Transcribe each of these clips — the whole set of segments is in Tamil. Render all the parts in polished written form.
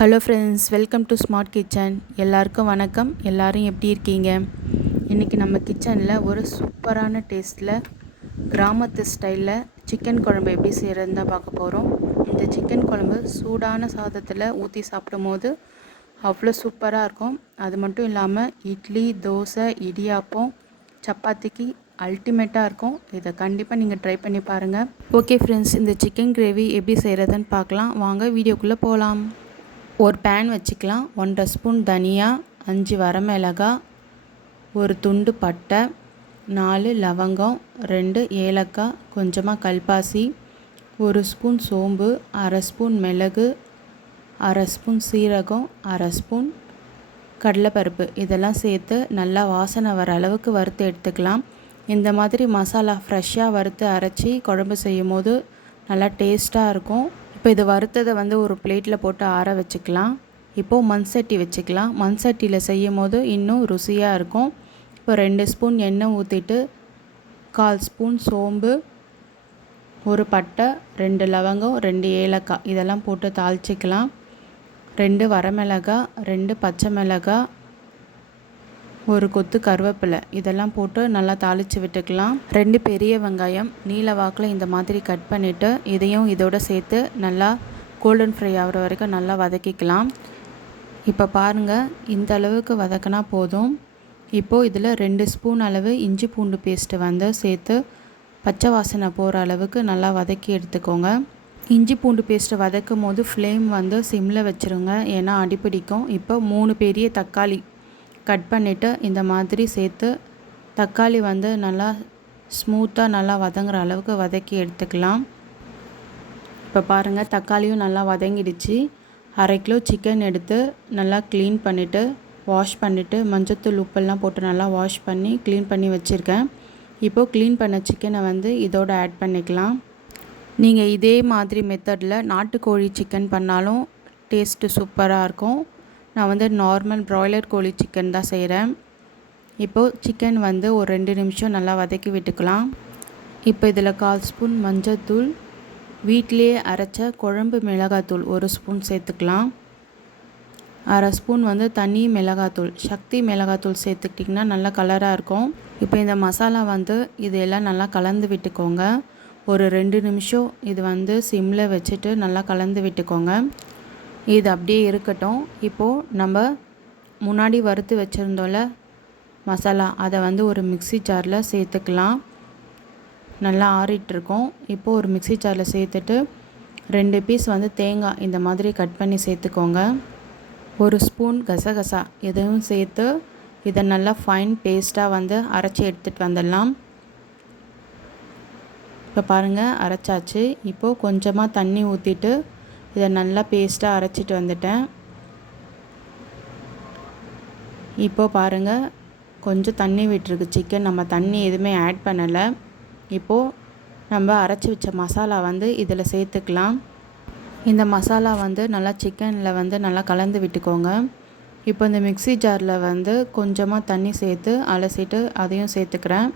Hello friends, welcome to smart kitchen. எல்லாருக்கும் வணக்கம். எல்லோரும் எப்படி இருக்கீங்க? இன்றைக்கி நம்ம கிச்சனில் ஒரு சூப்பரான டேஸ்ட்டில் கிராமத்து ஸ்டைலில் சிக்கன் குழம்பு எப்படி செய்கிறதுன்னு தான் பார்க்க போகிறோம். இந்த சிக்கன் குழம்பு சூடான சாதத்தில் ஊற்றி சாப்பிடும் போது அவ்வளோ சூப்பராக இருக்கும். அது மட்டும் இல்லாமல் இட்லி, தோசை, இடியாப்பம், சப்பாத்திக்கு அல்டிமேட்டாக இருக்கும். இதை கண்டிப்பாக நீங்கள் ட்ரை பண்ணி பாருங்கள். ஓகே ஃப்ரெண்ட்ஸ், இந்த சிக்கன் கிரேவி எப்படி செய்கிறதுன்னு பார்க்கலாம். வாங்க வீடியோக்குள்ளே போகலாம். ஒரு பேன் வச்சுக்கலாம். 1.5 ஸ்பூன் தனியா, 5 வரமிளகாய், ஒரு துண்டு பட்டை, 4 லவங்கம், 2 ஏலக்காய், கொஞ்சமாக கல்பாசி, 1 ஸ்பூன் சோம்பு, 1/2 ஸ்பூன் மிளகு, 1/2 ஸ்பூன் சீரகம், 1/2 ஸ்பூன் கடலைப்பருப்பு இதெல்லாம் சேர்த்து நல்லா வாசனை வர அளவுக்கு வறுத்து எடுத்துக்கலாம். இந்த மாதிரி மசாலா ஃப்ரெஷ்ஷாக வறுத்து அரைச்சி குழம்பு செய்யும் போது நல்லா டேஸ்ட்டாக இருக்கும். இப்போ இது வறுத்ததை ஒரு பிளேட்டில் போட்டு ஆற வச்சுக்கலாம். இப்போது மண் சட்டி வச்சுக்கலாம். மண் சட்டியில் செய்யும் போது இன்னும் ருசியாக இருக்கும். இப்போ 2 ஸ்பூன் எண்ணெய் ஊற்றிட்டு 1/4 ஸ்பூன் சோம்பு, ஒரு பட்டை, 2 லவங்கம், 2 ஏலக்காய் இதெல்லாம் போட்டு தாளிச்சிக்கலாம். 2 வரமிளகாய், 2 பச்சை மிளகாய், ஒரு கொத்து கருவேப்பிலை இதெல்லாம் போட்டு நல்லா தாளித்து விட்டுக்கலாம். 2 பெரிய வெங்காயம் நீல வாக்கில் இந்த மாதிரி கட் பண்ணிவிட்டு இதையும் இதோடு சேர்த்து நல்லா கோல்டன் ஃப்ரை ஆகிற வரைக்கும் நல்லா வதக்கிக்கலாம். இப்போ பாருங்கள், இந்த அளவுக்கு வதக்கினா போதும். இப்போது இதில் 2 ஸ்பூன் அளவு இஞ்சி பூண்டு பேஸ்ட்டு சேர்த்து பச்சை வாசனை போகிற அளவுக்கு நல்லா வதக்கி எடுத்துக்கோங்க. இஞ்சி பூண்டு பேஸ்ட்டு வதக்கும் போது ஃப்ளேம் சிம்மில் வச்சுருங்க, ஏன்னா அடிப்பிடிக்கும். இப்போ 3 பெரிய தக்காளி கட் பண்ணிவிட்டு இந்த மாதிரி சேர்த்து தக்காளி நல்லா ஸ்மூத்தாக நல்லா வதங்குற அளவுக்கு வதக்கி எடுத்துக்கலாம். இப்போ பாருங்கள், தக்காளியும் நல்லா வதங்கிடுச்சு. 1/2 கிலோ சிக்கன் எடுத்து நல்லா க்ளீன் பண்ணிவிட்டு வாஷ் பண்ணிவிட்டு மஞ்சத்தூள் உப்பெல்லாம் போட்டு நல்லா வாஷ் பண்ணி க்ளீன் பண்ணி வச்சுருக்கேன். இப்போது க்ளீன் பண்ண சிக்கனை இதோடு ஆட் பண்ணிக்கலாம். நீங்கள் இதே மாதிரி மெத்தடில் நாட்டுக்கோழி சிக்கன் பண்ணாலும் டேஸ்ட்டு சூப்பராக இருக்கும். நான் நார்மல் ப்ராய்லர் கோழி சிக்கன் தான் செய்கிறேன். இப்போது சிக்கன் ஒரு 2 நிமிஷம் நல்லா வதக்கி விட்டுக்கலாம். இப்போ இதில் 1/4 ஸ்பூன் மஞ்சள்தூள், வீட்டிலேயே அரைச்ச குழம்பு மிளகாத்தூள் 1 ஸ்பூன் சேர்த்துக்கலாம். 1/2 ஸ்பூன் தனி மிளகாத்தூள், சக்தி மிளகாத்தூள் சேர்த்துக்கிட்டிங்கன்னா நல்லா கலராக இருக்கும். இப்போ இந்த மசாலா இதெல்லாம் நல்லா கலந்து விட்டுக்கோங்க. ஒரு 2 நிமிஷம் இது சிம்மில் வச்சுட்டு நல்லா கலந்து விட்டுக்கோங்க. இது அப்படியே இருக்கட்டும். இப்போது நம்ம முன்னாடி வறுத்து வச்சுருந்தோம்ல மசாலா, அதை ஒரு மிக்ஸி ஜாரில் சேர்த்துக்கலாம். நல்லா ஆறிட்டுருக்கோம். இப்போது ஒரு மிக்ஸி ஜாரில் சேர்த்துட்டு 2 பீஸ் தேங்காய் இந்த மாதிரி கட் பண்ணி சேர்த்துக்கோங்க. 1 ஸ்பூன் கசகசா இதையும் சேர்த்து இதை நல்லா ஃபைன் பேஸ்ட்டாக அரைச்சி எடுத்துகிட்டு வந்துடலாம். இப்போ பாருங்கள், அரைச்சாச்சு. இப்போது கொஞ்சமாக தண்ணி ஊற்றிட்டு இதை நல்லா பேஸ்ட்டாக அரைச்சிட்டு வந்துட்டேன். இப்போது பாருங்கள், கொஞ்சம் தண்ணி விட்டுருக்கு சிக்கன். நம்ம தண்ணி எதுவுமே ஆட் பண்ணலை. இப்போது நம்ம அரைச்சி வச்ச மசாலா இதில் சேர்த்துக்கலாம். இந்த மசாலா நல்லா சிக்கனில் நல்லா கலந்து விட்டுக்கோங்க. இப்போ இந்த மிக்ஸி ஜாரில் கொஞ்சமாக தண்ணி சேர்த்து அலசிட்டு அதையும் சேர்த்துக்கிறேன்.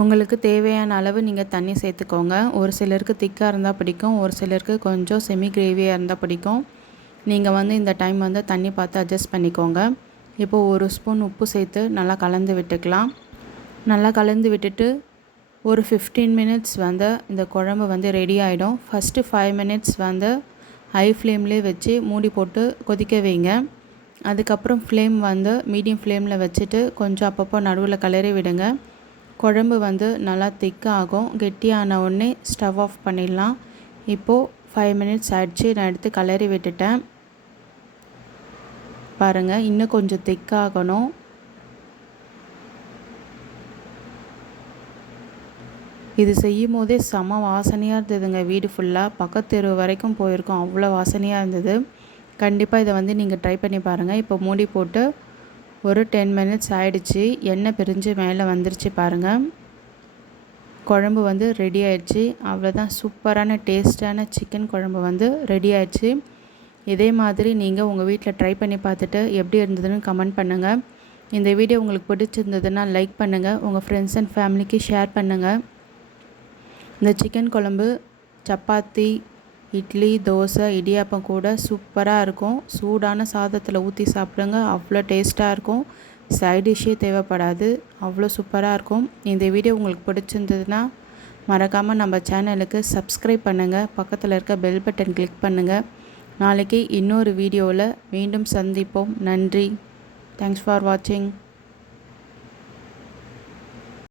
உங்களுக்கு தேவையான அளவு நீங்கள் தண்ணி சேர்த்துக்கோங்க. ஒரு சிலருக்கு திக்காக இருந்தால் பிடிக்கும், ஒரு சிலருக்கு கொஞ்சம் செமி கிரேவியாக இருந்தால் பிடிக்கும். நீங்கள் இந்த டைம் தண்ணி பார்த்து அட்ஜஸ்ட் பண்ணிக்கோங்க. இப்போது 1 ஸ்பூன் உப்பு சேர்த்து நல்லா கலந்து விட்டுக்கலாம். நல்லா கலந்து விட்டுட்டு ஒரு 15 மினிட்ஸ் இந்த குழம்பு ரெடி ஆகிடும். ஃபஸ்ட்டு 5 மினிட்ஸ் ஹை ஃப்ளேம்லேயே வச்சு மூடி போட்டு கொதிக்க வைங்க. அதுக்கப்புறம் ஃப்ளேம் மீடியம் ஃப்ளேமில் வச்சுட்டு கொஞ்சம் அப்பப்போ நடுவில் கிளறி விடுங்க. குழம்பு நல்லா திக்காகும். கெட்டியான உடனே ஸ்டவ் ஆஃப் பண்ணிடலாம். இப்போது 5 மினிட்ஸ் ஆகிடுச்சு. நான் எடுத்து கிளறி விட்டுட்டேன். பாருங்கள், இன்னும் கொஞ்சம் திக்காகணும். இது செய்யும் போதே செம வாசனையாக இருந்ததுங்க. வீடு ஃபுல்லாக பக்கத்து தெரு வரைக்கும் போயிருக்கோம், அவ்வளோ வாசனையாக இருந்தது. கண்டிப்பாக இதை நீங்கள் ட்ரை பண்ணி பாருங்கள். இப்போ மூடி போட்டு ஒரு 10 மினிட்ஸ் ஆகிடுச்சு. எண்ணெய் பிரிஞ்சு மேலே வந்துருச்சு பாருங்கள். குழம்பு ரெடி ஆயிடுச்சு. அவ்வளோதான், சூப்பரான டேஸ்டான சிக்கன் குழம்பு ரெடி ஆயிடுச்சு. இதே மாதிரி நீங்கள் உங்கள் வீட்டில் ட்ரை பண்ணி பார்த்துட்டு எப்படி இருந்ததுன்னு கமெண்ட் பண்ணுங்கள். இந்த வீடியோ உங்களுக்கு பிடிச்சிருந்ததுன்னா லைக் பண்ணுங்கள், உங்கள் ஃப்ரெண்ட்ஸ் அண்ட் ஃபேமிலிக்கு ஷேர் பண்ணுங்கள். இந்த சிக்கன் குழம்பு சப்பாத்தி, இட்லி, தோசை, இடியாப்பம் கூட சூப்பராக இருக்கும். சூடான சாதத்தில் ஊற்றி சாப்பிடுங்க, அவ்வளோ டேஸ்ட்டாக இருக்கும். சைட் டிஷ்ஷே தேவைப்படாது, அவ்வளோ சூப்பராக இருக்கும். இந்த வீடியோ உங்களுக்கு பிடிச்சிருந்ததுன்னா மறக்காமல் நம்ம சேனலுக்கு சப்ஸ்கிரைப் பண்ணுங்கள், பக்கத்தில் இருக்க பெல் பட்டன் கிளிக் பண்ணுங்கள். நாளைக்கு இன்னொரு வீடியோவில் மீண்டும் சந்திப்போம். நன்றி. தேங்க்ஸ் ஃபார் வாட்சிங்.